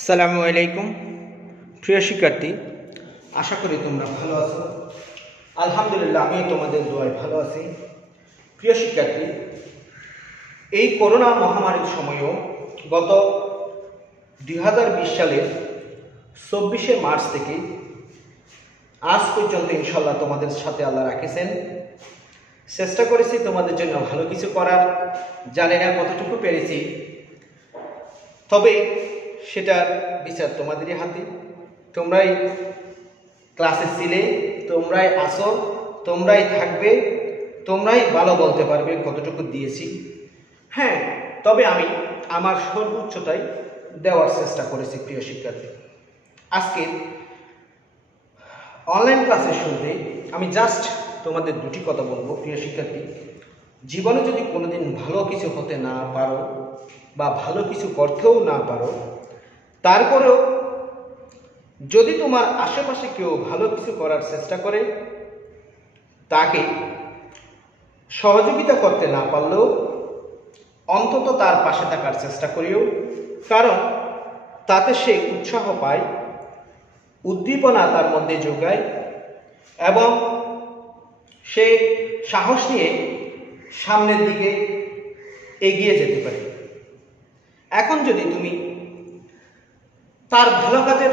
আসসালামু আলাইকুম প্রিয় শিক্ষার্থী, আশা করি তোমরা ভালো আছো। আলহামদুলিল্লাহ, আমি তোমাদের দোয়ায় ভালো আছি। প্রিয় শিক্ষার্থী, এই করোনা মহামারীর সময়ও গত 2020 সালের 24শে মার্চ থেকে আজ পর্যন্ত ইনশাল্লাহ তোমাদের সাথে আল্লাহ রাখেছেন। চেষ্টা করেছি তোমাদের জন্য ভালো কিছু করার, জানি না কতটুকু পেরেছি, তবে সেটার বিচার তোমাদেরই হাতে। তোমরাই ক্লাসে ছিলে, তোমরাই আসো, তোমরাই থাকবে, তোমরাই ভালো বলতে পারবে কতটুকু দিয়েছি। হ্যাঁ, তবে আমি আমার সর্বোচ্চটাই দেওয়ার চেষ্টা করেছি। প্রিয় শিক্ষার্থী, আজকে অনলাইন ক্লাসের শুরুতে আমি জাস্ট তোমাদের দুটি কথা বলবো। প্রিয় শিক্ষার্থী, জীবনে যদি কোনোদিন ভালো কিছু হতে না পারো বা ভালো কিছু করতেও না পারো, তারপরেও যদি তোমার আশেপাশে কেউ ভালো কিছু করার চেষ্টা করে, তাকে সহযোগিতা করতে না পারলেও অন্তত তার পাশে থাকার চেষ্টা করিও, কারণ তাতে সে উৎসাহ পায়, উদ্দীপনা তার মধ্যে যোগায় এবং সে সাহস নিয়ে সামনের দিকে এগিয়ে যেতে পারে। এখন যদি তুমি তার ভালো কাজের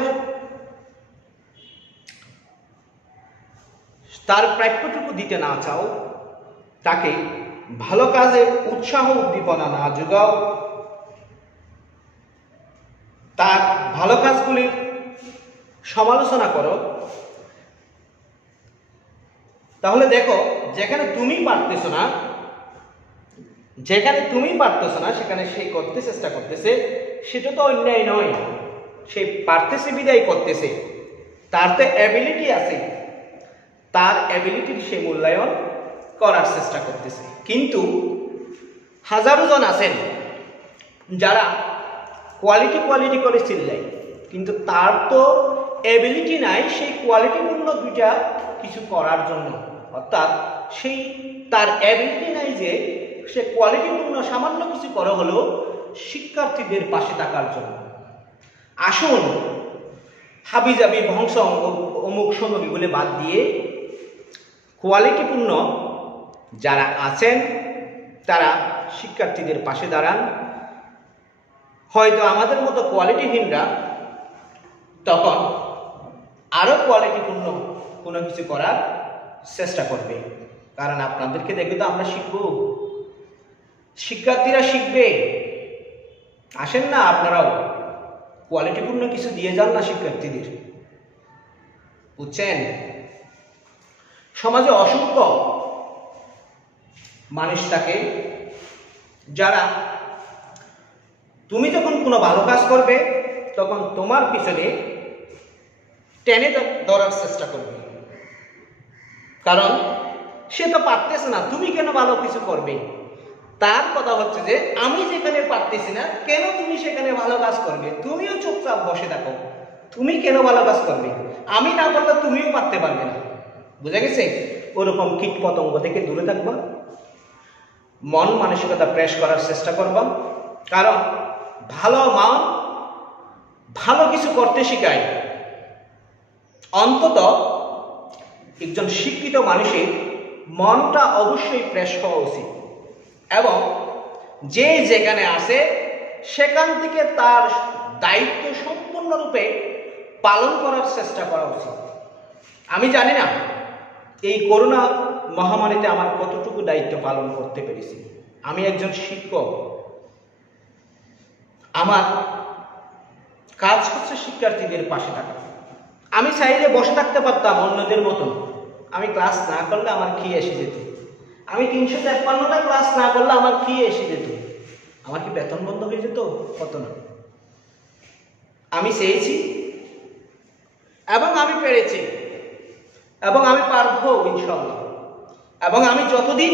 তার প্রাপ্যটুকু দিতে না চাও, তাকে ভালো কাজে উৎসাহ উদ্দীপনা না যোগাও, তার ভালো কাজগুলির সমালোচনা করো, তাহলে দেখো যেখানে তুমি পারতেছো না সেখানে সে করতে চেষ্টা করতেছে। সেটা তো অন্যায় নয়, সে পারতেছে বিদায় করতেছে, তার তো অ্যাবিলিটি আছে, তার অ্যাবিলিটির সে মূল্যায়ন করার চেষ্টা করতেছে। কিন্তু হাজারো জন আছেন যারা কোয়ালিটি করে চিল্লায়, কিন্তু তার তো অ্যাবিলিটি নাই সেই কোয়ালিটিপূর্ণ দুইটা কিছু করার জন্য। অর্থাৎ সেই তার অ্যাবিলিটি নাই যে সে কোয়ালিটিপূর্ণ সামান্য কিছু করা হলেও শিক্ষার্থীদের পাশে থাকার জন্য। আসুন হাবিজাবি বংশ অমুক সমবিগুলি বাদ দিয়ে কোয়ালিটিপূর্ণ যারা আছেন তারা শিক্ষার্থীদের পাশে দাঁড়ান। হয়তো আমাদের মতো কোয়ালিটিহীনরা তখন আরো কোয়ালিটিপূর্ণ কোনো কিছু করার চেষ্টা করবে, কারণ আপনাদেরকে দেখে তো আমরা শিখবো, শিক্ষার্থীরা শিখবে। আসেন না আপনারাও কোয়ালিটিপূর্ণ কিছু দিয়ে যান না শিক্ষার্থীদের, বুঝছেন? সমাজে অসংখ্য মানুষ থাকে যারা তুমি যখন কোনো ভালো কাজ করবে তখন তোমার পিছনে টেনে ধরার চেষ্টা করবে, কারণ সে তো পারতেছে না, তুমি কেন ভালো কিছু করবে? তার কথা হচ্ছে যে আমি যেখানে পারতেছি না, কেন তুমি সেখানে ভালো কাজ করবে? তুমিও চুপচাপ বসে থাকো, তুমি কেন ভালো কাজ করবে? আমি না পারলে তুমিও পারতে পারবে না। বুঝা গেছে? ওরকম কীট পতঙ্গ থেকে দূরে থাকবা, মন মানসিকতা প্রেস করার চেষ্টা করবা, কারণ ভালো মন ভালো কিছু করতে শিখায়। অন্তত একজন শিক্ষিত মানুষের মনটা অবশ্যই ফ্রেশ হওয়া উচিত এবং যে যেখানে আছে সেখান থেকে তার দায়িত্ব সম্পূর্ণরূপে পালন করার চেষ্টা করা উচিত। আমি জানি না এই করোনা মহামারীতে আমার কতটুকু দায়িত্ব পালন করতে পেরেছি। আমি একজন শিক্ষক, আমার কাজ হচ্ছে শিক্ষার্থীদের পাশে থাকা। আমি চাইলে বসে থাকতে পারতাম অন্যদের মতন, আমি ক্লাস না করলে আমার কি এসে যেত, আমি 353টা ক্লাস না করলে আমার কি এসে যেত, আমার কি বেতন বন্ধ হয়ে যেত? কত না। আমি চেয়েছি এবং আমি পেরেছি এবং আমি পারবো ইনশাআল্লাহ। এবং আমি যতদিন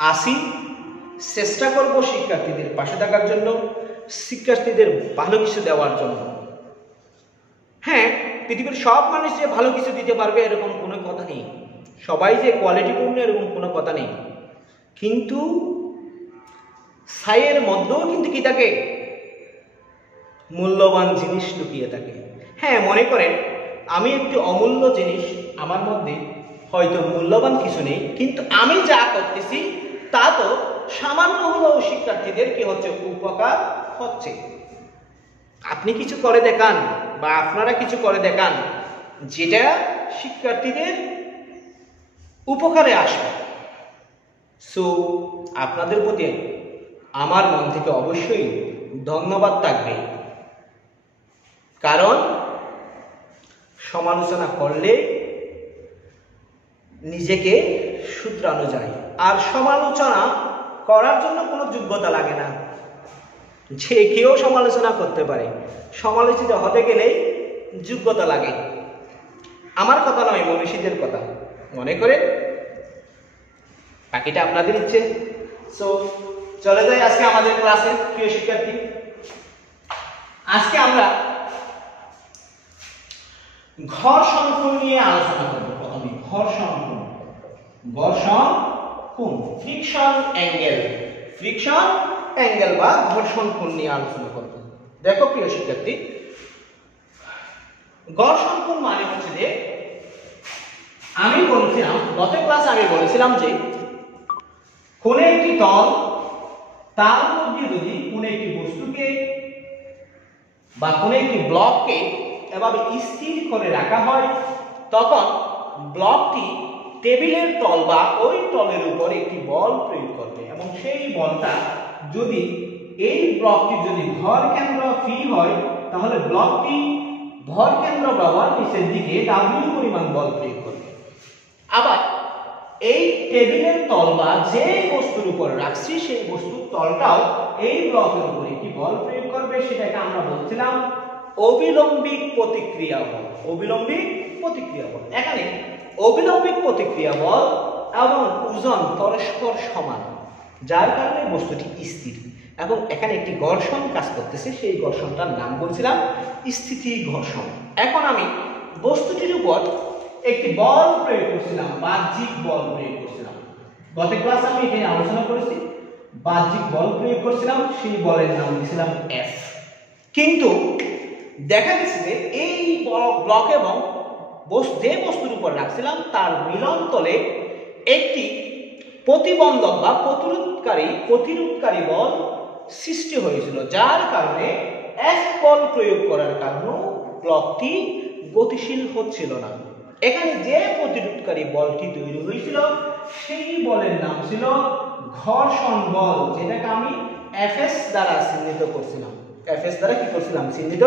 আসি চেষ্টা করব শিক্ষার্থীদের পাশে থাকার জন্য, শিক্ষার্থীদের ভালো কিছু দেওয়ার জন্য। হ্যাঁ, পৃথিবীর সব মানুষ যে ভালো কিছু দিতে পারবে এরকম কোনো কথা নেই, সবাই যে কোয়ালিটিপূর্ণ এরকম কোনো কথা নেই। কিন্তু ছাইয়ের মধ্যেও কিন্তু কি থাকে? মূল্যবান জিনিস লুকিয়ে থাকে। হ্যাঁ, মনে করেন আমি একটি অমূল্য জিনিস, আমার মধ্যে হয়তো মূল্যবান কিছু নেই, কিন্তু আমি যা করতেছি তা তো সামান্য হলেও শিক্ষার্থীদের কি হচ্ছে, উপকার হচ্ছে। আপনি কিছু করে দেখান বা আপনারা কিছু করে দেখান যেটা শিক্ষার্থীদের উপকারে আসবে। সো আপনাদের প্রতি আমার মন থেকে অবশ্যই ধন্যবাদ থাকবে, কারণ সমালোচনা করলে নিজেকে শুধরানো যায়। আর সমালোচনা করার জন্য কোনো যোগ্যতা লাগে না, যে কেউ সমালোচনা করতে পারে। সমালোচিত হতে গেলেই যোগ্যতা লাগে। আমার কথা নয়, মনীষীদের কথা। মনে করে বাকিটা আপনাদের ইচ্ছে। সো চলে যাই আজকে আমাদের ক্লাসে। প্রিয় শিক্ষার্থী, আজকে আমরা ঘর্ষণ কোণ নিয়ে আলোচনা করব। প্রথমে ঘর্ষণ কোণ, ঘর্ষণ কোণ, ফ্রিকশন অ্যাঙ্গেল বা ঘর্ষণ কোণ নিয়ে আলোচনা করব। দেখো প্রিয় শিক্ষার্থী, ঘর্ষণ কোণ মানে হচ্ছে যে, আমি বলেছিলাম গত ক্লাসে আমি বলেছিলাম যে কোন একটি তল, তার মধ্যে যদি কোন একটি বস্তুকে বা কোন একটি ব্লককে এভাবে স্থির করে রাখা হয়, তখন ব্লকটি টেবিলের তল বা ওই তলের উপর একটি বল প্রয়োগ করবে, এবং সেই বলটা যদি এই ব্লকটি যদি ভর কেন্দ্র ফি হয়, তাহলে ব্লকটি ভর কেন্দ্র বরাবর নিচের দিকে W পরিমাণ বল প্রয়োগ করবে। আবার এই টেবিলের তল বা যে বস্তুর উপর রাখছি সেই বস্তুর তলটাও এই ব্লকের উপর একটি বল প্রয়োগ করবে। সেটাকে আমরা বলছিলাম অবিলম্বিক প্রতিক্রিয়া বল। অবিলম্বিক প্রতিক্রিয়া বল, এখানে অবিলম্বিক প্রতিক্রিয়া বল এবং ওজন পরস্পর সমান, যার কারণে বস্তুটি স্থির, এবং এখানে একটি ঘর্ষণ কাজ করতেছে। সেই ঘর্ষণটার নাম বলছিলাম স্থিতি ঘর্ষণ। এখন আমি বস্তুটির উপর একটি বল প্রয়োগ করছিলাম, বাহ্যিক বল প্রয়োগ করছিলাম। গত ক্লাসে আমি এখানে আলোচনা করেছি, বাহ্যিক বল প্রয়োগ করছিলাম, সেই বলের নাম দিয়েছিলাম এফ। কিন্তু দেখা গেছে যে এই ব্লক এবং যে বস্তুর উপর রাখছিলাম তার মিলন তলে একটি প্রতিবন্ধক বা প্রতিরোধকারী বল সৃষ্টি হয়েছিল, যার কারণে এফ বল প্রয়োগ করার কারণে ব্লকটি গতিশীল হচ্ছিল না। এখানে যে প্রতিরোধকারী বলটি তৈরি হয়েছিল সেই বলের নাম ছিল ঘর্ষণ বল, যেটাকে আমি এফএস দ্বারা চিহ্নিত করছিলাম। এফএস দ্বারা কি করছিলাম? চিহ্নিত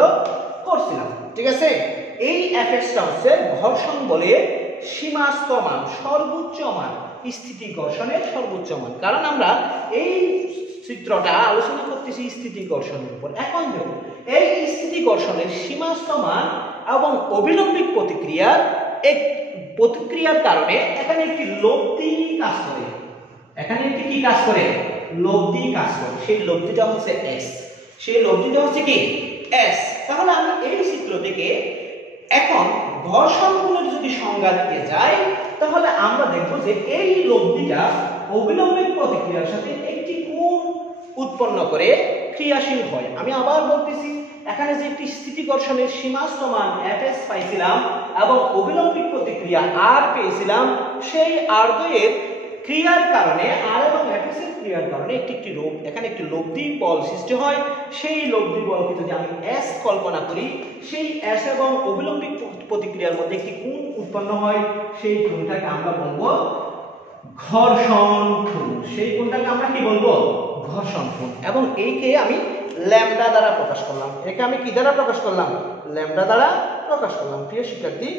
করছিলাম। ঠিক আছে, এই এফএসটা হচ্ছে ঘর্ষণ বলের সীমাস্ত মান, সর্বোচ্চ মান, স্থিতি ঘর্ষণের সর্বোচ্চ মান। কারণ আমরা এই চিত্রটা আলোচনা করতেছি স্থিতি ঘর্ষণের উপর। এখন দেখো, এই স্থিতি ঘর্ষণের সীমাস্ত মান এবং অবিলম্বিক প্রতিক্রিয়ার কারণে এখানে একটি লব্ধি কাজ করে। এখানে একটি কি কাজ করে? লব্ধি কাজ করে। সেই লব্ধিটা হচ্ছে এস। সেই লব্ধিটা হচ্ছে কি? এস। তাহলে আমি এই চিত্র থেকে এখন ঘর্ষণ কোণের যদি সংজ্ঞা দিতে যাই, তাহলে আমরা দেখব যে এই লব্ধিটা অবিলম্বিক প্রতিক্রিয়ার সাথে একটি কোণ উৎপন্ন করে ক্রিয়াশীল হয়। আমি আবার বলতেছি, এখানে যে একটি স্থিতি ঘর্ষণের সীমাস্ত মান Fs পাইছিলাম এবং অবিলম্বিক প্রতিক্রিয়া R পেয়েছিলাম, সেই R দ্বয়ের ক্রিয়ার কারণে, R এবং Fs এর ক্রিয়ার কারণে এখানে একটি লব্ধি বল সৃষ্টি হয়। সেই লব্ধি বলকে যদি আমি S কল্পনা করি, সেই S এবং অবিলম্বিক প্রতিক্রিয়ার মধ্যে একটি কোণ উৎপন্ন হয়, সেই কোণটাকে আমরা বলবো ঘর্ষণ কোণ। সেই কোণটাকে আমরা কি বলবো? ঘর্ষণ কোণ। এবং এইকে আমি ল্যামডা দ্বারা প্রকাশ করলাম। একে আমি কি দ্বারা প্রকাশ করলাম? ল্যামডা দ্বারা প্রকাশ করলাম। প্রিয় শিক্ষার্থী,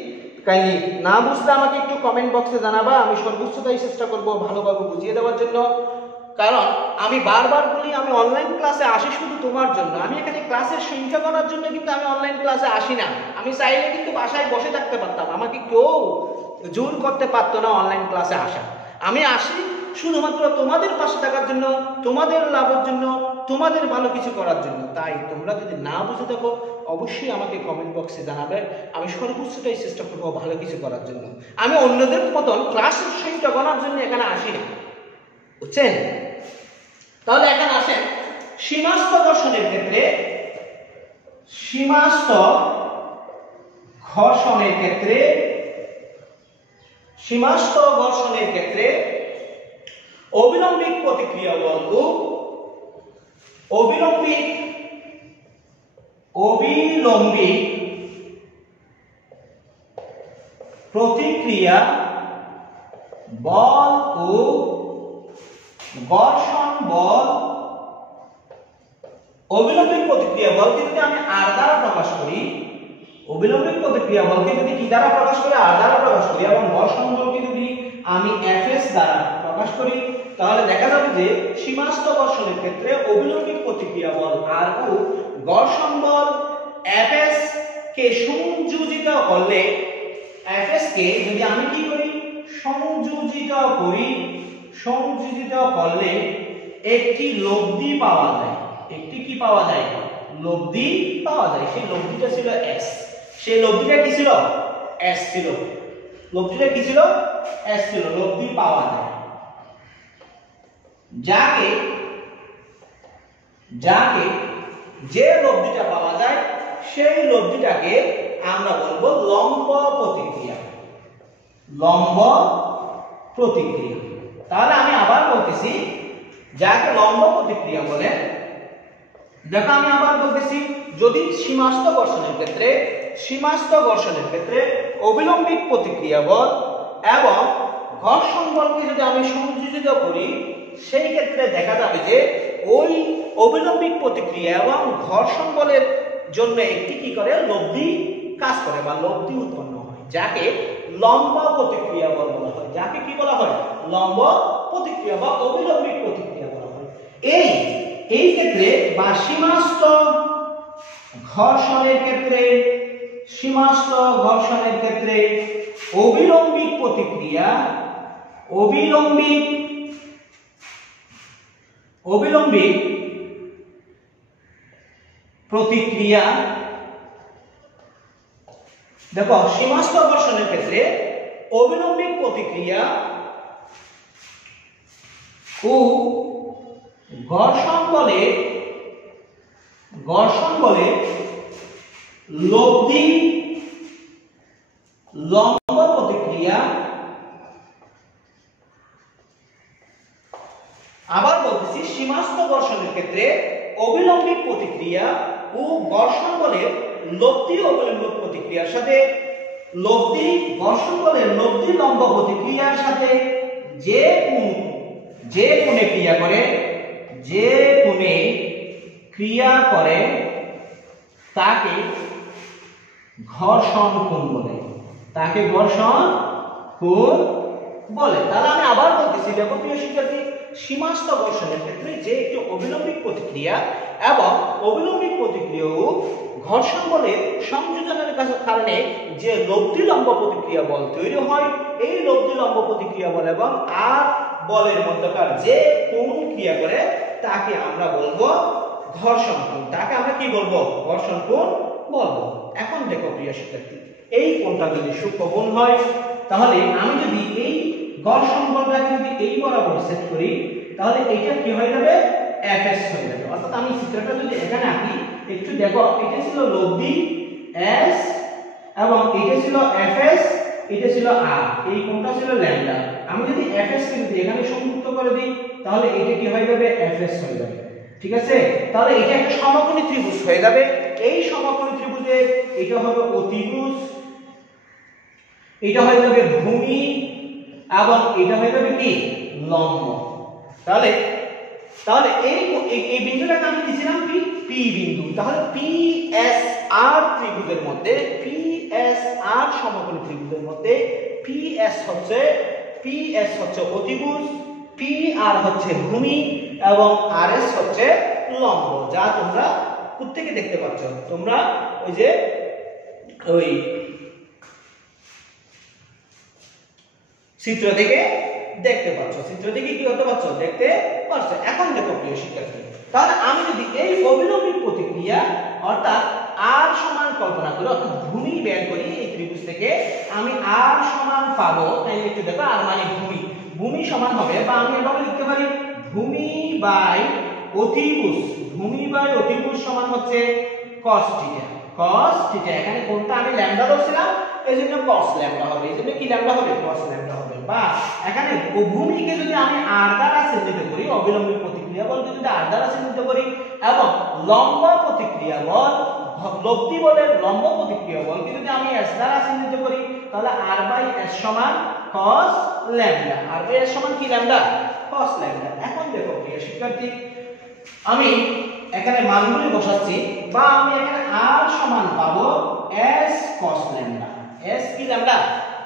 কাইন্ডলি না বুঝলে আমাকে একটু কমেন্ট বক্সে জানাবা, আমি সর্বোচ্চটাই চেষ্টা করব ভালোভাবে বুঝিয়ে দেওয়ার জন্য। কারণ আমি বারবার বলি, আমি অনলাইন ক্লাসে আসি শুধু তোমার জন্য। আমি এখানে ক্লাসের সংখ্যা করার জন্য কিন্তু আমি অনলাইন ক্লাসে আসি না। আমি চাইলে কিন্তু বাসায় বসে থাকতে পারতাম, আমাকে কেউ জোর করতে পারতো না অনলাইন ক্লাসে আসা। আমি আসি শুধুমাত্র তোমাদের পাশে থাকার জন্য, তোমাদের লাভের জন্য, তোমাদের ভালো কিছু করার জন্য। তাই তোমরা যদি না বুঝে থাকো অবশ্যই আমাকে কমেন্ট বক্সে জানাবে, আমি সর্বোচ্চটাই চেষ্টা করবো ভালো কিছু করার জন্য। আমি অন্যদের মতন ক্লাসের সংখ্যা গণার জন্য এখানে আসি না, বুঝছেন? তাহলে এখানে আসেন, সীমাস্ত ঘর্ষণের ক্ষেত্রে সীমাস্থ ঘর্ষণের ক্ষেত্রে অবিলম্বিক প্রতিক্রিয়া বলকে অবিলম্বিক প্রতিক্রিয়া বল ও ঘর্ষণ বল। অবিলম্বিক প্রতিক্রিয়া বলকে যদি আমি আর দ্বারা প্রকাশ করি, অবিলম্বিক প্রতিক্রিয়া বলকে যদি কি দ্বারা প্রকাশ করি, আর দ্বারা প্রকাশ করি, এবং ঘর্ষণ বলকে যদি আমি এফএস দ্বারা প্রকাশ করি, তাহলে দেখা যাবে যে সীমাস্থ ঘর্ষণের ক্ষেত্রে অবিলম্বিক প্রতিক্রিয়া বল আর ও ঘর্ষণ বল এফএস কে সংযোজিত করলে, এফএস কে যদি আমি কি করি, সংযোজিত করলে একটি লব্ধি পাওয়া যায়। একটি কি পাওয়া যায়? লব্ধি পাওয়া যায়। সেই লব্ধিটা ছিল এস। সেই লব্ধিটা কি ছিল? এস ছিল। লব্ধিটা কি ছিল? এস ছিল। লব্ধি পাওয়া যায়, যাকে যে লব্ধিটা পাওয়া যায় সেই লব্ধিটাকে আমরা বলবো লম্ব প্রতিক্রিয়া। লম্ব প্রতিক্রিয়া। তাহলে আমি আবার বলতেছি, যাকে লম্ব প্রতিক্রিয়া বলে, দেখো আমি আবার বলতেছি, যদি সীমাস্থ ঘর্ষণের ক্ষেত্রে অবিলম্বিক প্রতিক্রিয়া বল এবং ঘর্ষণ বলকে যদি আমি সংযোজিত করি, সেই ক্ষেত্রে দেখা যাবে যে ওই অবিলম্বিক প্রতিক্রিয়া এবং ঘর্ষণ বলের জন্য একটি কি করে, লব্ধি কাজ করে বা লব্ধি উৎপন্ন হয়, যাকে লম্ব প্রতিক্রিয়া বল বলা হয়। যাকে কি বলা হয়? লম্ব প্রতিক্রিয়া বা অবিলম্বিক প্রতিক্রিয়া বলা হয়। এই ক্ষেত্রে বা সীমাস্থ ঘর্ষণের ক্ষেত্রে অবিলম্বিক প্রতিক্রিয়া দেখো সীমাস্থ ঘর্ষণের ক্ষেত্রে অবিলম্বিক প্রতিক্রিয়া ও ঘর্ষণ বলে লব্ধি লম্ব প্রতিক্রিয়া। আবার বলতেছি, সীমাস্থ ঘর্ষণের ক্ষেত্রে অবিলম্বিক প্রতিক্রিয়া ও ঘর্ষণ বলের লব্ধি অবিলম্বিক প্রতিক্রিয়ার সাথে ঘর্ষণ বলের লব্ধি লম্ব প্রতিক্রিয়ার সাথে যে কোণে ক্রিয়া করে তাকে ঘর্ষণ কোণ বলে। তাহলে আমি আবার বলতেছি, দেখো প্রিয় শিক্ষার্থী, সীমাস্থ ঘর্ষণের ক্ষেত্রে যে একটি অবিলম্বিক প্রতিক্রিয়া এবং অবিলম্বিক প্রতিক্রিয়া ও ঘর্ষণ বলের সংযোজনের কারণে যে লব্ধি লম্ব প্রতিক্রিয়া বল তৈরি হয়, এই লব্ধি লম্ব প্রতিক্রিয়া বল এবং আর বলের মধ্যকার যে কোণ ক্রিয়া করে তাকে আমরা বলবো ঘর্ষণ কোণ। তাকে আমরা কি বলবো? ঘর্ষণ কোণ বলবো। এখন দেখো প্রিয় শিক্ষার্থী, এই কোণটা যদি সূক্ষ্মকোণ হয়, তাহলে আমি যদি এই ঘর্ষণ বলটাকে যদি এই বরাবর সেট করি, তাহলে এটা কি হয়ে যাবে? এফএস হয়ে যাবে। অর্থাৎ আমি চিত্রটা যদি এখানে আঁকি, একটু দেখো, এটা ছিল লব্ধি এস এবং এটা ছিল এফএস, এটা ছিল আর, এই কোণটা ছিল ল্যামডা। আমি যদি এফএস কে যদি এখানে সংযুক্ত করে দিই, তাহলে এটা কি হয়ে যাবে? এফএস হয়ে যাবে। ঠিক আছে? তাহলে এটা একটা সমকোণী ত্রিভুজ হয়ে যাবে। এই সমকোণী ত্রিভুজে এটা হবে অতিভুজ, এটা হয়ে যাবে ভূমি এবং এটা হয়ে যাবে কি? লম্ব। তাহলে এই বিন্দুটাকে আমি দিয়েছিলাম কি? পি বিন্দু। তাহলে পিএসআর ত্রিভুজের মধ্যে, পিএসআর সমকোণী ত্রিভুজের মধ্যে পিএস হচ্ছে অতিভুজ, পি আর হচ্ছে ভূমি এবং আরএস হচ্ছে লম্ব, যা তোমরা প্রত্যেকে দেখতে পাচ্ছ। তোমরা ওই চিত্র থেকে দেখতে পাচ্ছ, চিত্র থেকে কি করতে পারছো? দেখতে পাচ্ছ। এখন দেখো প্রিয় শিক্ষার্থী, তাহলে আমি যদি এই অবিলম্বিক প্রতিক্রিয়া অর্থাৎ আর সমান কল্পনা করি, অর্থাৎ ভূমি বের করি এই ত্রিভুজ থেকে, আমি আর সমান পাবো। তাই একটু দেখো, আর মানে ভূমি সমান হবে, বা আমি এভাবে লিখতে পারি ভূমি বাই অতিভুজ সমান হচ্ছে cos θ। cos theta. এখানে কোনটা আমি ল্যামডা ধরছিলাম, এইজন্য cos ল্যামডা হবে, এইজন্য কি ল্যামডা হবে, cos ল্যামডা হবে। বা এখানে ভূমিকে যদি আমি r দ্বারা চিহ্নিত করি, অবিলম্বী প্রতিক্রিয়া বলকে যদি r দ্বারা চিহ্নিত করি এবং লম্ব প্রতিক্রিয়া বল, লব্ধি বলের লম্ব প্রতিক্রিয়া বলকে যদি আমি s দ্বারা চিহ্নিত করি, তাহলে r/s সমান cos ল্যামডা। r/s সমান কি ল্যামডা, cos ল্যামডা। এখন দেখো প্রিয় শিক্ষার্থী, আমি এখানে মানগুলি বসাচ্ছি, বা আমি এখানে r সমান পাবো s cos ল্যামডা, s কি ল্যামডা,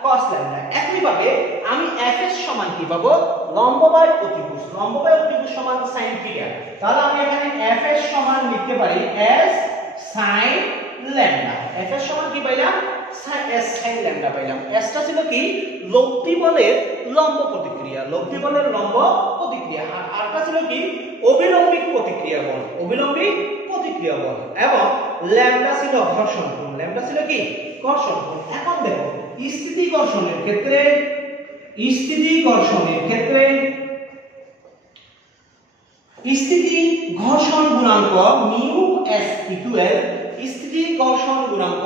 cos ল্যামডা। একই ভাবে আমি fs সমান কি পাবো, লম্ব বাই অতিভুজ, লম্ব বাই অতিভুজ সমান sin থিটা। তাহলে আমি এখানে fs সমান লিখতে পারি s sin ল্যামডা। fs সমান কি পাইলাম, s sin ল্যামডা পাইলাম। s টা ছিল কি, লব্ধি বলের লম্ব প্রতিক্রিয়া, লব্ধি বলের লম্ব প্রতিক্রিয়া। আর টা ছিল কি, অবিলম্বিক প্রতিক্রিয়া বল, অবিলম্বিক প্রতিক্রিয়া বল। এবং ল্যামডা ছিল ঘর্ষণ কোণ, ল্যামডা ছিল কি, ঘর্ষণ কোণ। এখন দেখো স্থিতি ঘর্ষণের ক্ষেত্রে, স্থিতি ঘর্ষণের ক্ষেত্রে স্থিতি ঘর্ষণ গুণাঙ্ক মিউ s ইকুয়াল, স্থিতি ঘর্ষণ গুণাঙ্ক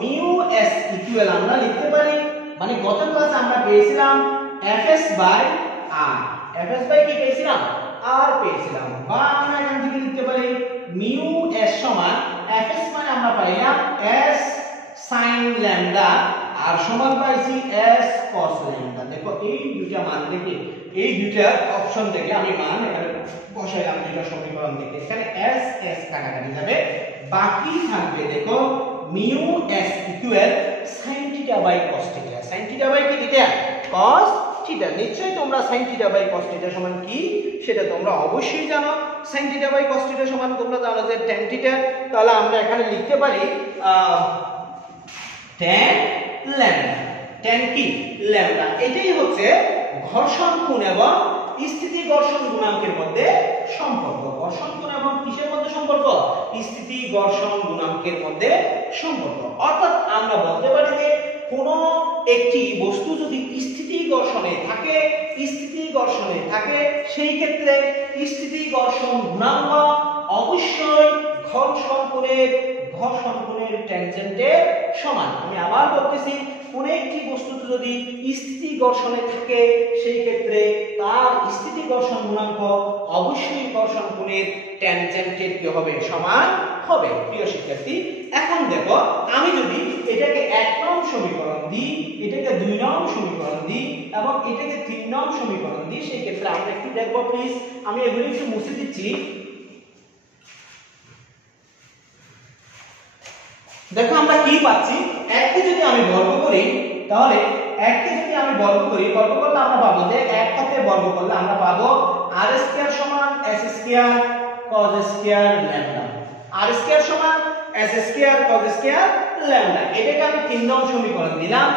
মিউ s ইকুয়াল আমরা লিখতে পারি, মানে গত ক্লাসে আমরা পেয়েছিলাম fs by r, fs by কি পেয়েছিলাম, r পেয়েছিলাম। বা আমরা এখান থেকে লিখতে পারি মিউ s সমান fs মানে আমরা পাইলাম s sin ল্যামডা, আর সমান পাইছি s cos ল্যামডা। দেখো এই দুইটা মান থেকে, এই দুইটা অপশন থেকে আমি মান এখানে বসাইলাম, দুইটা সমীকরণ থেকে। এখানে s s কাটাকাটি যাবে, বাকি থাকবে দেখো mu s equal sin theta by cos theta. sin theta by কি থিটা, cos থিটা। নিশ্চয়ই তোমরা sin theta by cos theta সমান কি সেটা তোমরা অবশ্যই জানো। sin theta by cos theta সমান তোমরা জানো যে tan থিটা। তাহলে আমরা এখানে লিখতে পারি tan ল্যামডা, tan কি ল্যামডা। এটাই হচ্ছে ঘর্ষণ কোণ এবং স্থিতি ঘর্ষণ গুণাঙ্কের মধ্যে সম্পর্ক। ঘর্ষণ কোণ এবং কিসের মধ্যে সম্পর্ক, স্থিতি ঘর্ষণ গুণাঙ্কের মধ্যে সম্পর্ক। অর্থাৎ আমরা বলতে পারি যে কোন একটি বস্তু যদি স্থিতি ঘর্ষণে থাকে, স্থিতি ঘর্ষণে থাকে, সেই ক্ষেত্রে স্থিতি ঘর্ষণ গুণাঙ্ক অবশ্যই ঘর্ষণ কোণের ট্যানজেন্টের সমান। আমি আবার বলতেছি, কোন একটি বস্তু যদি স্থিতি ঘর্ষণে থাকে, সেই ক্ষেত্রে তার স্থিতি ঘর্ষণ গুণাঙ্ক অবশ্যই ঘর্ষণ কোণের ট্যানজেন্টের কি হবে, সমান হবে। প্রিয় শিক্ষার্থী, এখন দেখো আমি যদি এটাকে 1 নং সমীকরণ দিই, এটাকে 2 নং সমীকরণ দিই এবং এটাকে 3 নং সমীকরণ দিই, সেই ক্ষেত্রে আমরা একটু দেখবো প্লিজ। আমি এগুলো একটু মুছে দিচ্ছি। দেখো আমরা কি পাচ্ছি, 1 কে যদি আমি বর্গ করি, তাহলে 1 কে যদি আমি বর্গ করি, বর্গ করলে আমরা পাবো যে 1 সাথে বর্গ করলে আমরা পাবো r স্কয়ার সমান s square cos square lambda, r square সমান s square cos square lambda. এটাকে আমি 3 নং সমীকরণ দিলাম,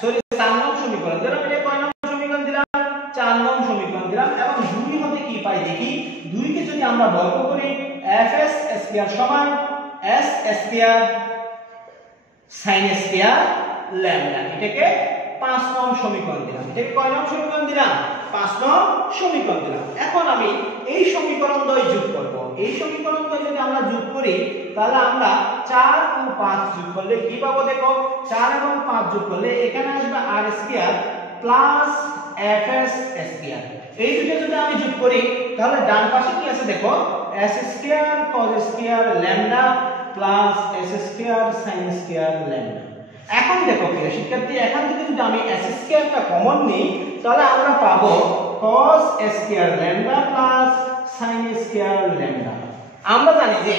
সরি 4 নং সমীকরণ দিলাম। এটা কয় নং সমীকরণ দিলাম, 4 নং সমীকরণ দিলাম। এবং 2 হতে কি পাই দেখি, 2 কে যদি আমরা বর্গ করি, fs স্কয়ার সমান s square sin square lambda. এটাকে 5 নং সমীকরণ দিলাম। এটাকে কয় নং সমীকরণ দিলাম, 5 নং সমীকরণ দিলাম। এখন আমি এই সমীকরণ দ্বয় যোগ করব। এই সমীকরণ দ্বয় যদি আমরা যোগ করি, তাহলে আমরা 4 ও 5 যোগ করলে কি পাবো, দেখো 4 এবং 5 যোগ করলে এখানে আসবে r square plus fs square. এই দুটো যদি আমি যোগ করি, তাহলে ডান পাশে কি আছে দেখো, s square cos square lambda plus s square sin square lambda. এখন দেখো প্রিয় শিক্ষার্থী, এখান থেকে যদি আমি s স্কয়ারটা কমন নিই, তাহলে আমরা পাবো cos square lambda plus sin square lambda. আমরা জানি যে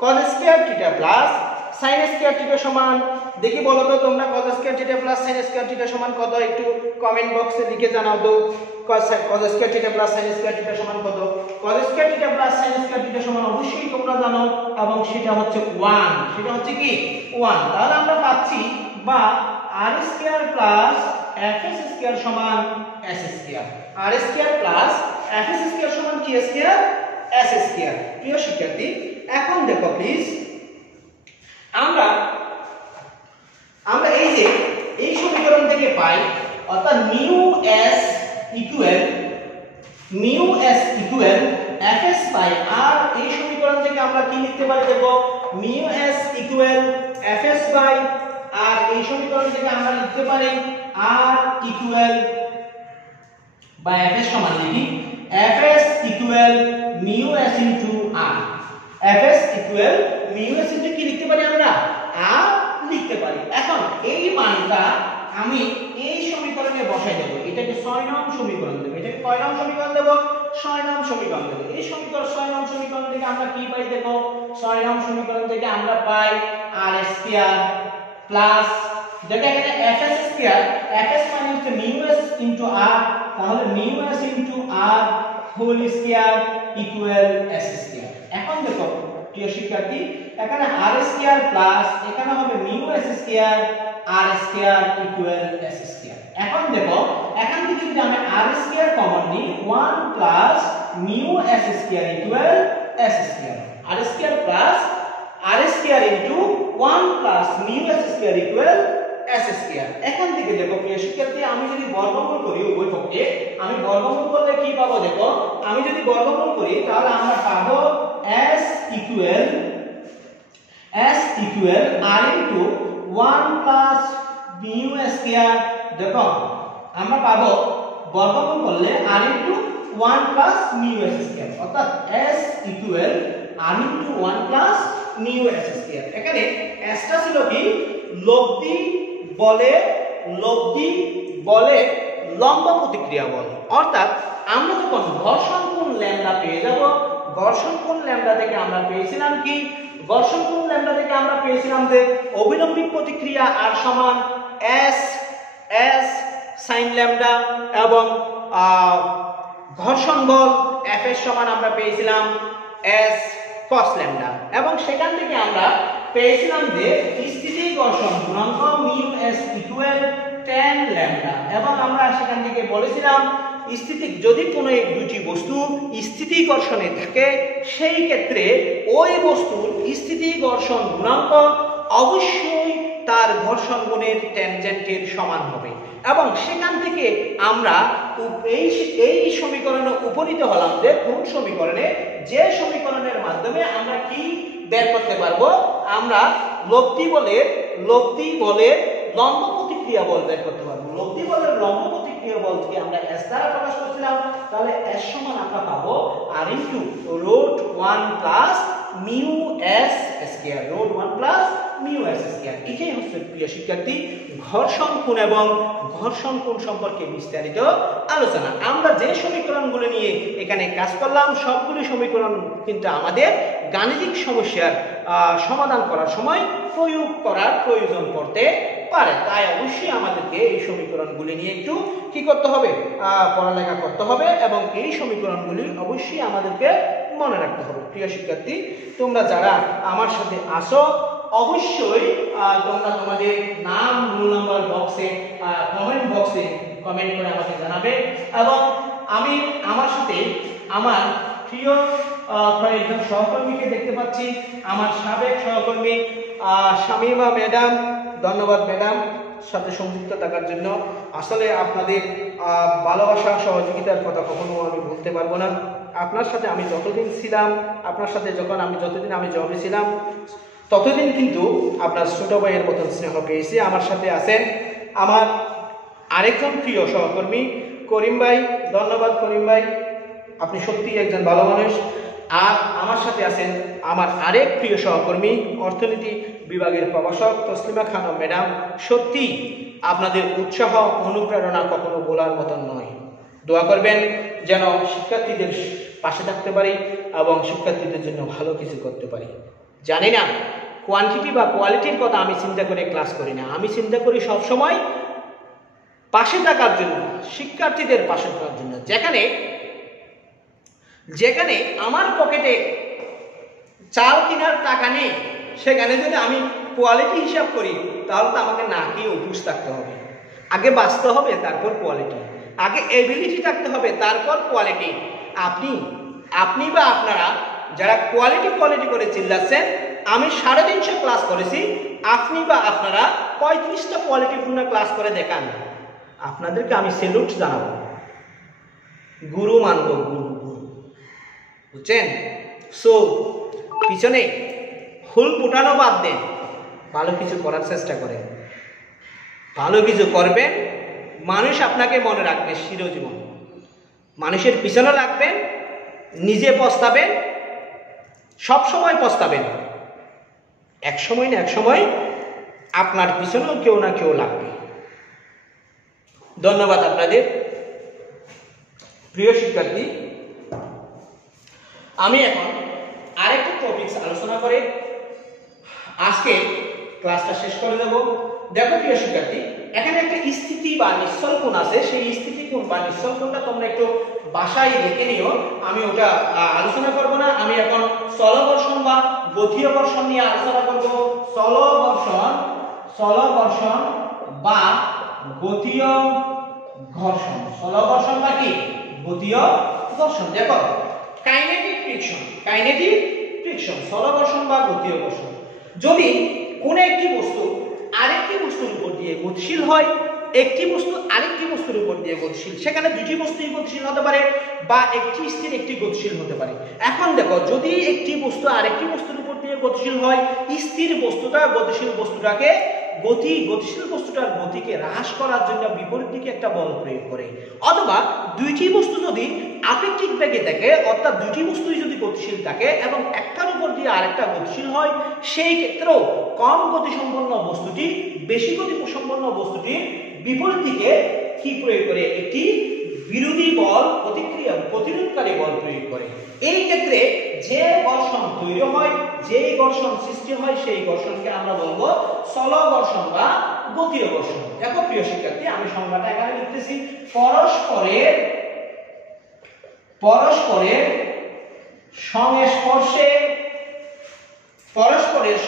cos square theta plus sin square theta সমান, দেখি বলো তো তোমরা cos square theta plus sin square theta সমান কত, একটু কমেন্ট বক্সে লিখে জানাও তো। cos square theta plus sin square theta সমান কত? cos square theta plus sin square theta সমান অবশ্যই তোমরা জানো, এবং সেটা হচ্ছে 1। সেটা হচ্ছে কি 1। তাহলে আমরা পাচ্ছি বা r square plus fs square সমান s square. r square plus fs square সমান কি স্কয়ার, s স্কয়ার। প্রিয় শিক্ষার্থী, এখন দেখো প্লিজ, আমরা এই যে এই সমীকরণ থেকে পাই, অর্থাৎ mu s equal fs by r। এই সমীকরণ থেকে আমরা কি লিখতে পারি দেখো, mu S equal fs by R এই সমীকরণ থেকে আমরা লিখতে পারি r ইকুয়াল বা fs সমান লিখি fs equal mu S into r fs equal mu S into কি লিখতে পারি আমরা r লিখতে পারি। এখন এই মানটা আমি এই সমীকরণে বসাই দেব, এটাকে 6 নং সমীকরণ দেব। এটাকে কয় নং সমীকরণ দেব? 6 নং সমীকরণ দেব। এই সমীকরণ 6 নং সমীকরণ থেকে আমরা কি পাই দেখো, 6 নং সমীকরণ থেকে আমরা পাই r স্কয়ার প্লাস দেখো এখানে fs স্কয়ার, fs মানে হচ্ছে মিউ s ইনটু r, তাহলে mu s into r whole square equal s square. এখন দেখো প্রিয় শিক্ষার্থী, এখানে r স্কয়ার প্লাস এখানে হবে mu s square r square equal s square. এখন দেখো এখান থেকে যদি আমি r স্কয়ার কমন নিই 1 plus mu s square equal s square, r square plus r square into 1 plus mu s square equal s square. এখন থেকে দেখো প্রিয় শিক্ষার্থী, আমি যদি বর্গমূল করি উভয় পক্ষে, আমি বর্গমূল করলে কি পাবো দেখো, আমি যদি বর্গমূল করি তাহলে আমরা পাবো s equal r into 1 plus mu s square. দেখো আমরা পাবো বর্গমূল করলে r into 1 plus mu s square, অর্থাৎ s equal r into 1 plus mu s square. এখানে s টা ছিল কি লব্ধি বলে লম্ব প্রতিক্রিয়া বল, অর্থাৎ আমরা যখন ঘর্ষণ কোণ ল্যামডা পেয়ে যাব, ঘর্ষণ কোণ ল্যামডা থেকে আমরা পেয়েছিলাম কি, ঘর্ষণ কোণ ল্যামডা থেকে আমরা পেয়েছিলাম যে অভিলম্বিক প্রতিক্রিয়া r সমান s sin ল্যামডা এবং ঘর্ষণ বল F এর সমান আমরা পেয়েছিলাম s cos ল্যামডা, এবং সেখান থেকে আমরা পেয়েছিলাম যে স্থিতি ঘর্ষণ গুণাঙ্ক mu s equal tan lambda, এবং আমরা সেখান থেকে বলেছিলাম স্থিতি যদি কোনো এক দুটি বস্তু স্থিতি ঘর্ষণে থাকে সেই ক্ষেত্রে ওই বস্তুর স্থিতি ঘর্ষণ গুণাঙ্ক অবশ্যই তার ঘর্ষণ গুণের ট্যানজেন্টের সমান হবে, এবং সেখান থেকে আমরা এই সমীকরণে উপনীত হলাম যে কোন সমীকরণে, যে সমীকরণের মাধ্যমে আমরা কি বের করতে পারবো, আমরা লব্ধি বলের লম্ব প্রতিক্রিয়া বল বের করতে পারবো। লব্ধি বলের লম্ব প্রতিক্রিয়া বল থেকে আমরা s দ্বারা প্রকাশ করেছিলাম, তাহলে s সমান আমরা পাবো r into root 1 plus mu s square, root 1 plus mu s square. এটাই হচ্ছে প্রিয় শিক্ষার্থী ঘর্ষণ কোণ এবং ঘর্ষণ কোণ সম্পর্কে বিস্তারিত আলোচনা। আমরা যে সমীকরণগুলো নিয়ে এখানে কাজ করলাম সবগুলি সমীকরণ কিন্তু আমাদের গাণিতিক সমস্যার সমাধান করার সময় প্রয়োগ করার প্রয়োজন পড়তে পারে, তাই অবশ্যই আমাদেরকে এই সমীকরণগুলি নিয়ে একটু কি করতে হবে, পড়ালেখা করতে হবে, এবং এই সমীকরণগুলি অবশ্যই আমাদেরকে মনে রাখতে হবে। প্রিয় শিক্ষার্থী, তোমরা যারা আমার সাথে আসো অবশ্যই তোমরা তোমাদের নাম রোল নাম্বার বক্সে কমেন্ট বক্সে কমেন্ট করে আমাকে জানাবে, এবং আমি আমার সাথে আমার প্রিয় কয়েকজন সহকর্মীকে দেখতে পাচ্ছি। আমার সাবেক সহকর্মী শামিমা ম্যাডাম, ধন্যবাদ ম্যাডাম সাথে সংযুক্ত থাকার জন্য। আসলে আপনাদের ভালোবাসা সহযোগিতার কথা কখনো আমি ভুলতে পারবো না। আপনার সাথে আমি যতদিন ছিলাম, আপনার সাথে যতদিন আমি জবে ছিলাম ততদিন কিন্তু আপনার ছোট ভাইয়ের মতন স্নেহ পেয়েছি। আমার সাথে আছেন আমার আরেকজন প্রিয় সহকর্মী করিম ভাই, ধন্যবাদ করিম ভাই, আপনি সত্যি একজন ভালো মানুষ। আর আমার সাথে আছেন আমার আরেক প্রিয় সহকর্মী অর্থনীতি বিভাগের প্রভাষক তসলিমা খানম ম্যাডাম। সত্যি আপনাদের উৎসাহ অনুপ্রেরণা কখনো বলার মতন নয়। দোয়া করবেন যেন শিক্ষার্থীদের পাশে থাকতে পারি এবং শিক্ষার্থীদের জন্য ভালো কিছু করতে পারি। জানি না কোয়ান্টিটি বা কোয়ালিটির কথা আমি চিন্তা করে ক্লাস করি না, আমি চিন্তা করি সবসময় পাশে থাকার জন্য, শিক্ষার্থীদের পাশে থাকার জন্য। যেখানে আমার পকেটে চাল কেনার টাকা নেই, সেখানে যদি আমি কোয়ালিটি হিসাব করি তাহলে তো আমাকে না খেয়ে উপোস থাকতে হবে। আগে বাঁচতে হবে, তারপর কোয়ালিটি। আগে এবিলিটি থাকতে হবে, তারপর কোয়ালিটি। আপনি বা আপনারা যারা কোয়ালিটি করে চিল্লাচ্ছেন, আমি 350 ক্লাস করেছি, আপনি বা আপনারা 35টা কোয়ালিটিপূর্ণ ক্লাস করে দেখান, আপনাদেরকে আমি স্যালুট জানাবো, গুরু মানব, গুরু, বুঝছেন? সো পিছনে ফুল ফুটানো বাদ দেন, ভালো কিছু করার চেষ্টা করেন। ভালো কিছু করবেন, মানুষ আপনাকে মনে রাখবে চিরজীবন। মানুষের পিছনে লাগবেন, নিজে পস্তাবেন, সব সময় পস্তাবেন। এক সময় না এক সময় আপনার পিছনেও কেউ না কেউ লাগবে। ধন্যবাদ আপনাদের প্রিয় শিক্ষার্থী। আমি এখন আরেকটা টপিকস আলোচনা করে আজকে ক্লাসটা শেষ করে দেব। দেখো প্রিয় শিক্ষার্থী, এখানে একটা স্থিতি বা নিশ্চল কোণ আছে। সেই স্থিতি কোণ বা নিশ্চল কোণটা তোমরা একটু বাসায় লিখে নিও, আমি ওটা আলোচনা করব না। আমি এখন চলঘর্ষণ বা গতীয় ঘর্ষণ নিয়ে আলোচনা করব। চলঘর্ষণ বা গতীয় ঘর্ষণ। চলঘর্ষণ বা কি? গতীয় ঘর্ষণ। দেখো কাইনেটিক ফ্রিকশন, চলঘর্ষণ বা গতীয় ঘর্ষণ। যদি কোন একটি বস্তু আরেকটি বস্তুর উপর দিয়ে গতিশীল হয়, একটি বস্তু আরেকটি বস্তুর উপর দিয়ে গতিশীল, সেখানে দুটি বস্তুই গতিশীল হতে পারে বা একটি স্থির একটি গতিশীল হতে পারে। এখন দেখো, যদি একটি বস্তু আরেকটি বস্তুর উপর দিয়ে গতিশীল হয়, স্থির বস্তুটা গতিশীল বস্তুটাকে গতিশীল বস্তুটার গতিকে হ্রাস করার জন্য বিপরীত দিকে একটা বল প্রয়োগ করে। অথবা দুইটি বস্তু যদি আপেক্ষিক বেগে থাকে, অর্থাৎ দুইটি বস্তুই যদি গতিশীল থাকে এবং একটার উপর দিয়ে আরেকটা গতিশীল হয়, সেই ক্ষেত্রেও কম গতিসম্পন্ন বস্তুটি বেশি গতিসম্পন্ন বস্তুটির বিপরীত দিকে কি প্রয়োগ করে? একটি বিরোধী বল, প্রতিরোধকারী বল প্রয়োগ করে। এই ক্ষেত্রে যে ঘর্ষণ তৈরি হয়, যেই ঘর্ষণ সৃষ্টি হয়, সেই ঘর্ষণকে আমরা বলবো চলঘর্ষণ বা গতীয় ঘর্ষণ। দেখো প্রিয় শিক্ষার্থী, আমি সংজ্ঞাটা এখানে লিখতেছি। পরস্পরের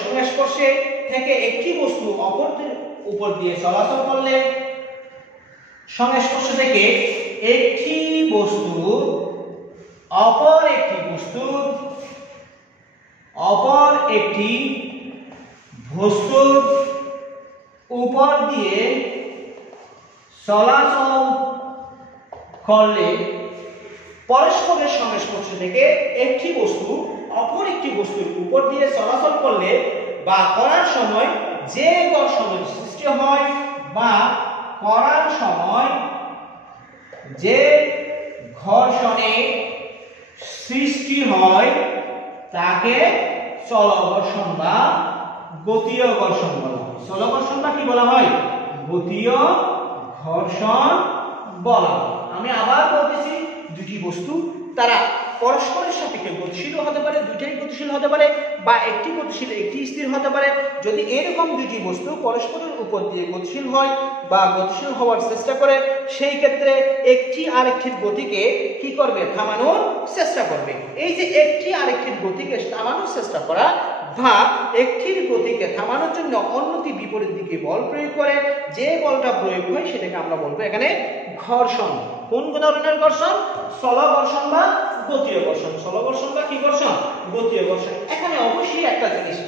সংস্পর্শে থেকে একটি বস্তু অপরটির উপর দিয়ে চলাচল করলে, সংস্পর্শ থেকে একটি বস্তু অপর একটি বস্তুর উপর দিয়ে চলাচল করলে, পরস্পরের সংস্পর্শ থেকে একটি বস্তু অপর একটি বস্তুর উপর দিয়ে চলাচল করলে বা করার সময় যে ঘর্ষণের সৃষ্টি হয় বা করার সময় যে ঘর্ষণের সৃষ্টি হয় তাকে চলঘর্ষণ বা গতীয় ঘর্ষণ বলা হয়। চলঘর্ষণ বা কি বলা হয়? গতীয় ঘর্ষণ বলা হয়। আমি আবার বলতেছি, দুটি বস্তু তারা পরস্পরের সাপেক্ষে গতিশীল হতে পারে, দুইটাই গতিশীল হতে পারে, বা একটি গতিশীল একটি স্থির হতে পারে। যদি এরকম দুটি বস্তু পরস্পরের উপর দিয়ে গতিশীল হয় বা গতিশীল হওয়ার চেষ্টা করে, সেই ক্ষেত্রে একটি আরেকটির গতিকে কি করবে? থামানোর চেষ্টা করবে। এই যে একটি আরেকটির গতিকে থামানোর চেষ্টা করা বা একটির গতিকে থামানোর জন্য অন্যটি বিপরীত দিকে বল প্রয়োগ করে, যে বলটা প্রয়োগ হয় সেটাকে আমরা বলবো এখানে ঘর্ষণ। কোন ধরনের ঘর্ষণ? চলঘর্ষণ বা গতীয় ঘর্ষণ। চলঘর্ষণ বা কি ঘর্ষণ? গতীয় ঘর্ষণ। এখানে অবশ্যই একটা জিনিস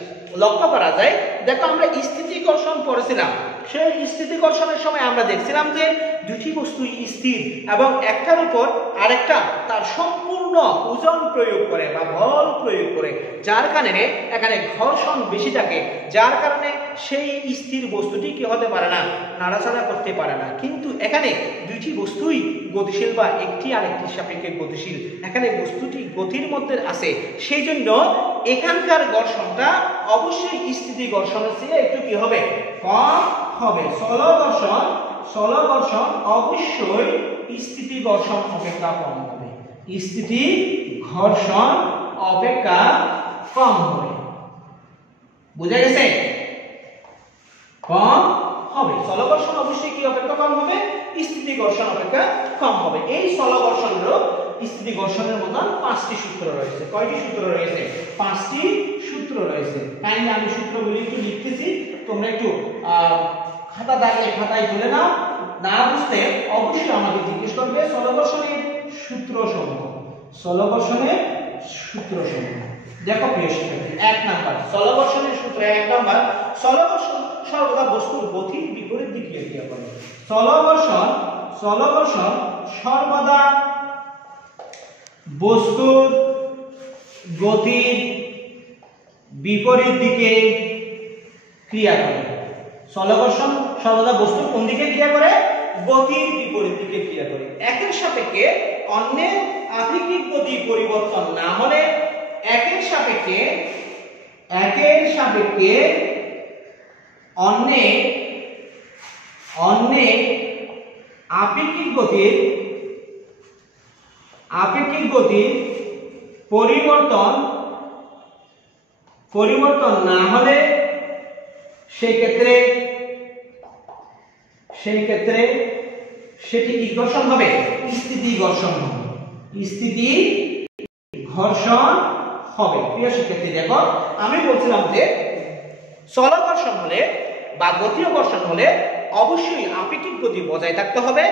লক্ষ্য করা যায়। দেখো, আমরা স্থিতি ঘর্ষণ পড়েছিলাম। সেই স্থিতি ঘর্ষণের সময় আমরা দেখছিলাম যে দুটি বস্তু স্থির এবং একটার উপর আরেকটা তার সম্পূর্ণ ওজন প্রয়োগ করে বা বল প্রয়োগ করে, যার কারণে এখানে ঘর্ষণ বেশি থাকে, যার কারণে সেই স্থির বস্তুটি কি হতে পারে না? নাড়াচাড়া করতে পারে না। কিন্তু এখানে দুইটি বস্তুই গতিশীল বা একটি আরেকটির সাপেক্ষে গতিশীল, এখানে বস্তুটি গতির মধ্যে আছে, সেই জন্য এখানকার ঘর্ষণটা অবশ্যই স্থিতি ঘর্ষণের চেয়ে একটু কি হবে? কম হবে। চলঘর্ষণ অবশ্যই স্থিতি ঘর্ষণ অপেক্ষা কম হবে। স্থিতি ঘর্ষণ অপেক্ষা কম হবে। বুঝা গেছে? কম হবে। চলঘর্ষণ অবশ্যই কি অপেক্ষা কম হবে? স্থিতি ঘর্ষণ অপেক্ষা কম হবে। এই চলঘর্ষণেরও স্থিতি ঘর্ষণের মতন 5টি সূত্র রয়েছে। কয়টি সূত্র রয়েছে? 5টি সূত্র রয়েছে। তাই আমি সূত্রগুলি একটু লিখতেছি, তোমরা একটু খাতা দাঁড়িয়ে খাতায় তুলে নাও। না বুঝতে অবশ্যই আমাকে জিজ্ঞেস করবে। চলঘর্ষণের সূত্র সমূহ। দেখো প্রিয় শিক্ষার্থী, 1 নাম্বার চলঘর্ষণের সূত্র। 1 নাম্বার, চলঘর্ষণ সর্বদা বস্তুর গতির বিপরীত দিকে ক্রিয়া করে। চলঘর্ষণ সর্বদা বস্তুর গতির বিপরীত দিকে ক্রিয়া করে। স্থলঘর্ষণ সর্বদা বস্তুর কোন দিকে ক্রিয়া করে? গতির বিপরীত দিকে ক্রিয়া করে। একের সাপেক্ষে অন্যের আপেক্ষিক গতি পরিবর্তন না হলে একের সাপেক্ষে অন্যের আপেক্ষিক গতির পরিবর্তন না হলে সেই ক্ষেত্রে সেটি কি ঘর্ষণ হবে? স্থিতি ঘর্ষণ হবে। প্রিয় শিক্ষার্থী দেখো, আমি বলছিলাম যে চল ঘর্ষণ হলে বা গতীয় ঘর্ষণ হলে অবশ্যই আপেক্ষিক গতি বজায় থাকতে হবে,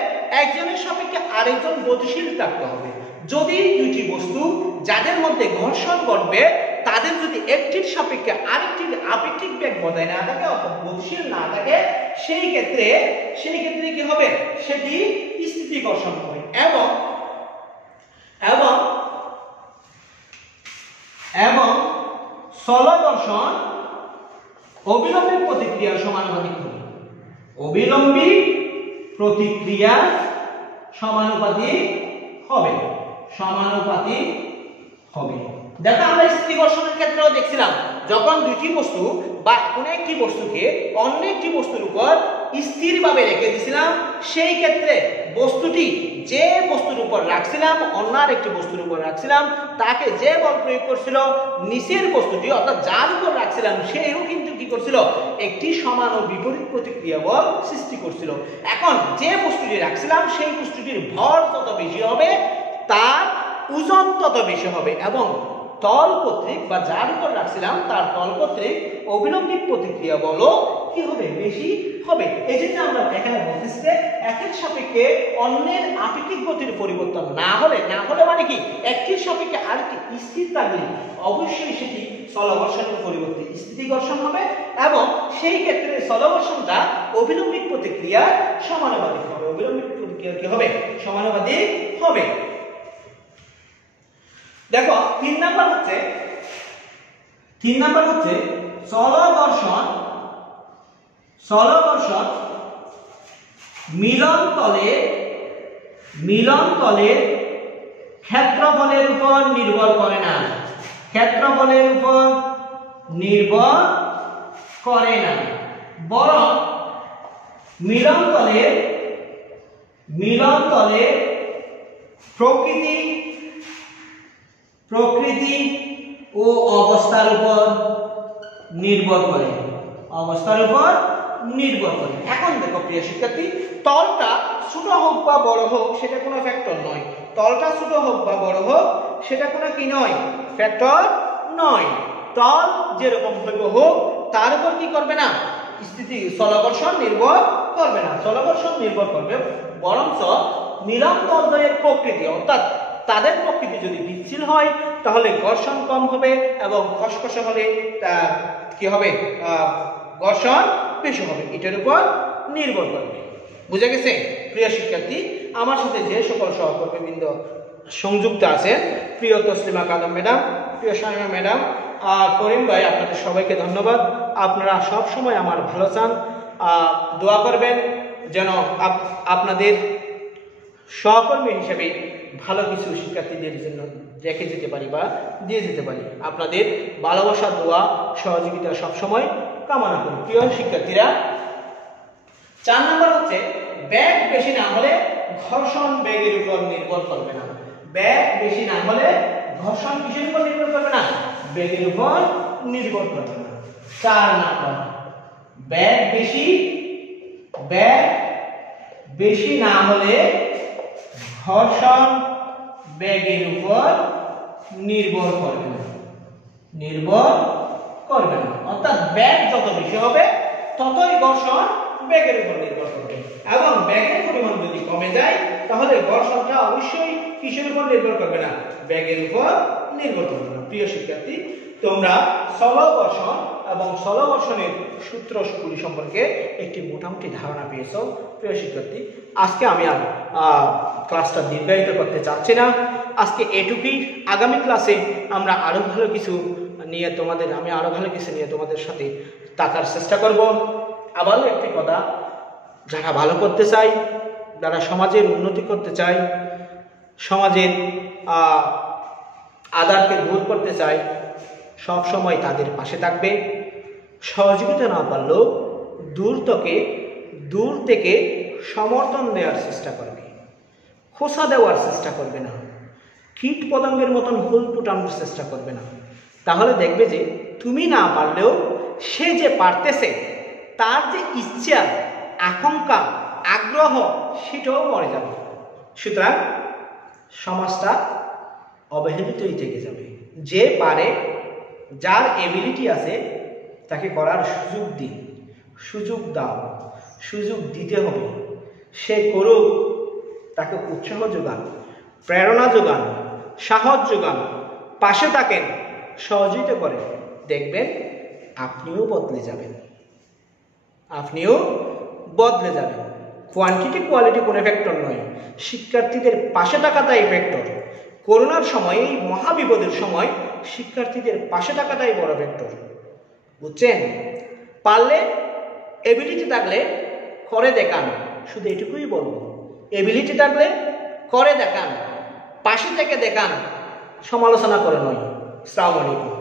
একজনের সাপেক্ষে আরেকজন গতিশীল থাকতে হবে। যদি দুইটি বস্তু যাদের মধ্যে ঘর্ষণ ঘটবে তাদের যদি একটির সাপেক্ষে আরেকটির আপেক্ষিক বেগ বজায় না থাকে অর্থাৎ গতিশীল না থাকে, সেই ক্ষেত্রে কি হবে? সেটি স্থিতি ঘর্ষণ হবে। এবং চল ঘর্ষণ অবিলম্বী প্রতিক্রিয়ার সমানুপাতিক হবে। অবিলম্বী প্রতিক্রিয়া সমানুপাতিক হবে। দেখো, আমরা স্থিতি ঘর্ষণের ক্ষেত্রেও দেখছিলাম, যখন দুইটি বস্তু বা কোনো একটি বস্তুকে অন্য একটি বস্তুর উপর স্থিরভাবে রেখে দিয়েছিলাম, সেই ক্ষেত্রে বস্তুটি যে বস্তুর উপর রাখছিলাম, অন্য আরেকটি বস্তুর উপর রাখছিলাম, তাকে যে বল প্রয়োগ করছিল নিচের বস্তুটি অর্থাৎ যার উপর রাখছিলাম সেও কিন্তু কি করছিল? একটি সমান ও বিপরীত প্রতিক্রিয়া বল সৃষ্টি করছিল। এখন যে বস্তুটি রাখছিলাম সেই বস্তুটির ভর তত বেশি হবে, তার ওজন তত বেশি হবে, এবং তল কর্তৃক বা যার উপর রাখছিলাম তার তল কর্তৃক অবিলম্বী প্রতিক্রিয়া বলও কি হবে? বেশি হবে। এই জন্য আমরা এখানে বলতেছি যে একের সাপেক্ষে অন্যের আপেক্ষিক গতির পরিবর্তন না হলে মানে কি? একটির সাপেক্ষে আরেকটি স্থির থাকলে অবশ্যই সেটি চল ঘর্ষণের পরিবর্তে স্থিতি ঘর্ষণ হবে, এবং সেই ক্ষেত্রে চল ঘর্ষণটা অবিলম্বী প্রতিক্রিয়া সমানুপাতিক হবে। অবিলম্বী প্রতিক্রিয়া কি হবে? সমানুপাতিক হবে। দেখো, 3 নাম্বার হচ্ছে চল ঘর্ষণ মিলন তলের ক্ষেত্রফলের উপর নির্ভর করে না। বরং মিলন তলের প্রকৃতি ও অবস্থার উপর নির্ভর করে। এখন দেখো প্রিয় শিক্ষার্থী, তলটা ছোট হোক বা বড় হোক সেটা কোনো ফ্যাক্টর নয়। তলটা ছোট হোক বা বড় হোক সেটা কোনো কি নয়? ফ্যাক্টর নয়। তল যেরকম হোক তার উপর কি করবে না? চল ঘর্ষণ নির্ভর করবে না। চল ঘর্ষণ নির্ভর করবে বরঞ্চ মিলন তলদ্বয়ের প্রকৃতি, অর্থাৎ তাদের প্রকৃতি যদি বিচ্ছিন্ন হয় তাহলে ঘর্ষণ কম হবে, এবং খসখসে হলে কি হবে? ঘর্ষণ বেশি হবে। এটার উপর নির্ভর করবে। বুঝা গেছে প্রিয় শিক্ষার্থী? আমার সাথে যে সকল সহকর্মীবৃন্দ সংযুক্ত আছেন, প্রিয় তসলিমা কালাম ম্যাডাম, প্রিয় শামিমা ম্যাডাম, করিম ভাই, আপনাদের সবাইকে ধন্যবাদ। আপনারা সব সময় আমার ভালো চান, দোয়া করবেন যেন আপনাদের সহকর্মী হিসেবে ভালো কিছু শিক্ষার্থীদের জন্য রেখে যেতে পারি বা দিয়ে যেতে পারি। আপনাদের ভালোবাসা, দোয়া, সহযোগিতা সবসময় কামনা করি। প্রিয় শিক্ষার্থীরা, 4 নম্বর হচ্ছে বেগ বেশি না হলে ঘর্ষণ বেগের উপর নির্ভর করবে না। বেগ বেশি না হলে ঘর্ষণ কিসের উপর নির্ভর করবে না? বেগের উপর নির্ভর করবে না। 4 নম্বর, বেগ বেশি না হলে ঘর্ষণ বেগের উপর নির্ভর করবে না। অর্থাৎ বেগ যত বেশি হবে ততই ঘর্ষণ বেগের উপর নির্ভর করবে, এবং বেগের পরিমাণ যদি কমে যায় তাহলে ঘর্ষণটা অবশ্যই কিসের উপর নির্ভর করবে না? বেগের উপর নির্ভর করবে না। প্রিয় শিক্ষার্থী, তোমরা চল ঘর্ষণ এবং চল ঘর্ষণের সূত্রগুলি সম্পর্কে একটি মোটামুটি ধারণা পেয়েছো। প্রিয় শিক্ষার্থী, আজকে আমি আর ক্লাসটা দীর্ঘায়িত করতে চাচ্ছি না। আজকে এটুকুই। আগামী ক্লাসে আমরা আরো ভালো কিছু নিয়ে তোমাদের আমি আরও ভালো কিছু নিয়ে তোমাদের সাথে থাকার চেষ্টা করব। আবারও একটি কথা, যারা ভালো করতে চায়, যারা সমাজের উন্নতি করতে চায়, সমাজের আদারকে দূর করতে চায়, সব সময় তাদের পাশে থাকবে। সহযোগিতা না পারলেও দূর থেকে সমর্থন দেওয়ার চেষ্টা করবে, খোসা দেওয়ার চেষ্টা করবে না, কীট পতঙ্গের মতন হুল ফুটানোর চেষ্টা করবে না। তাহলে দেখবে যে তুমি না পারলেও সে যে পারতেছে, তার যে ইচ্ছা, আকাঙ্ক্ষা, আগ্রহ, সেটাও মরে যাবে। সুতরাং সমাজটা অবহেলিতই থেকে যাবে। যে পারে, যার এবিলিটি আছে, তাকে করার সুযোগ দিন, সুযোগ দাও, সুযোগ দিতে হবে। সে করুক, তাকে উৎসাহ যোগান, প্রেরণা যোগান, সাহস যোগান, পাশে থাকেন, সহযোগিতা করেন। দেখবেন আপনিও বদলে যাবেন, আপনিও বদলে যাবেন। কোয়ান্টিটি কোয়ালিটি কোনো ফ্যাক্টর নয়, শিক্ষার্থীদের পাশে থাকাটাই ফ্যাক্টর। করোনার সময়, এই মহাবিপদের সময় শিক্ষার্থীদের পাশে থাকাটাই বড় ফ্যাক্টর, বুঝছেন? পারলে, এবিলিটি থাকলে করে দেখান, শুধু এটুকুই বলবো। এবিলিটি থাকলে করে দেখান, পাশে থেকে দেখান, সমালোচনা করে নয়। আসসালামু আলাইকুম।